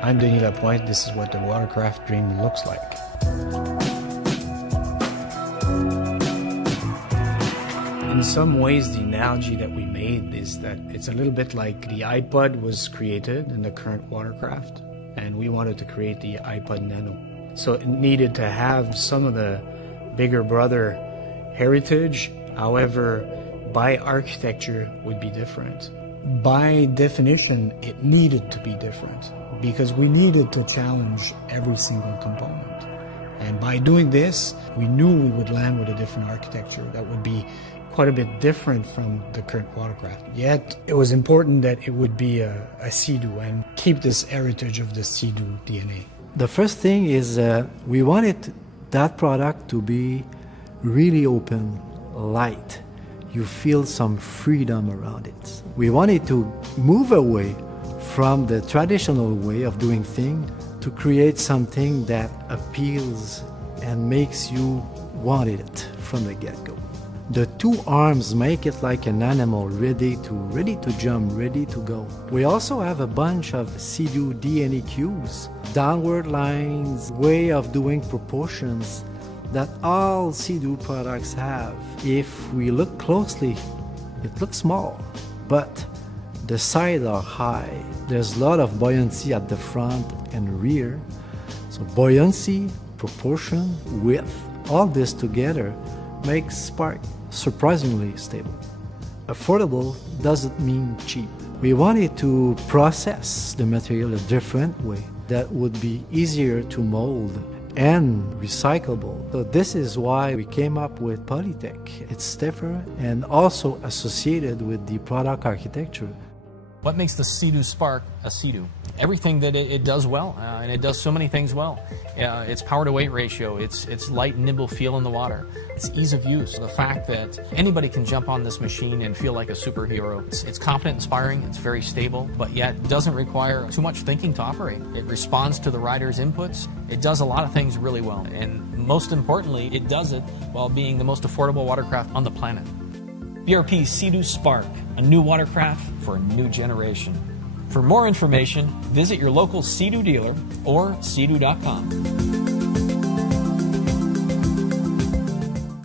I'm Denis Lapointe. This is what the watercraft dream looks like. In some ways, the analogy that we made is that it's a little bit like the iPod was created in the current watercraft, and we wanted to create the iPod Nano. So it needed to have some of the bigger brother heritage, however, by architecture would be different. By definition, it needed to be different because we needed to challenge every single component. And by doing this, we knew we would land with a different architecture that would be quite a bit different from the current watercraft. Yet, it was important that it would be a Sea-Doo and keep this heritage of the Sea-Doo DNA. The first thing is we wanted that product to be really open, light. You feel some freedom around it. We wanted to move away from the traditional way of doing things to create something that appeals and makes you want it from the get-go. The two arms make it like an animal ready to jump, ready to go. We also have a bunch of Sea-Doo DNA cues, downward lines, way of doing proportions that all Sea-Doo products have. If we look closely, it looks small, but the sides are high. There's a lot of buoyancy at the front and rear. So buoyancy, proportion, width, all this together makes Spark surprisingly stable. Affordable doesn't mean cheap. We wanted to process the material a different way that would be easier to mold and recyclable. So this is why we came up with Polytech. It's stiffer and also associated with the product architecture. What makes the Sea-Doo Spark a Sea-Doo? Everything that it does well, and it does so many things well. Its power-to-weight ratio, its light, nimble feel in the water, its ease of use, the fact that anybody can jump on this machine and feel like a superhero. It's confident, inspiring, it's very stable, but yet doesn't require too much thinking to operate. It responds to the rider's inputs. It does a lot of things really well, and most importantly, it does it while being the most affordable watercraft on the planet. BRP Sea-Doo Spark, a new watercraft for a new generation. For more information, visit your local Sea-Doo dealer or seadoo.com.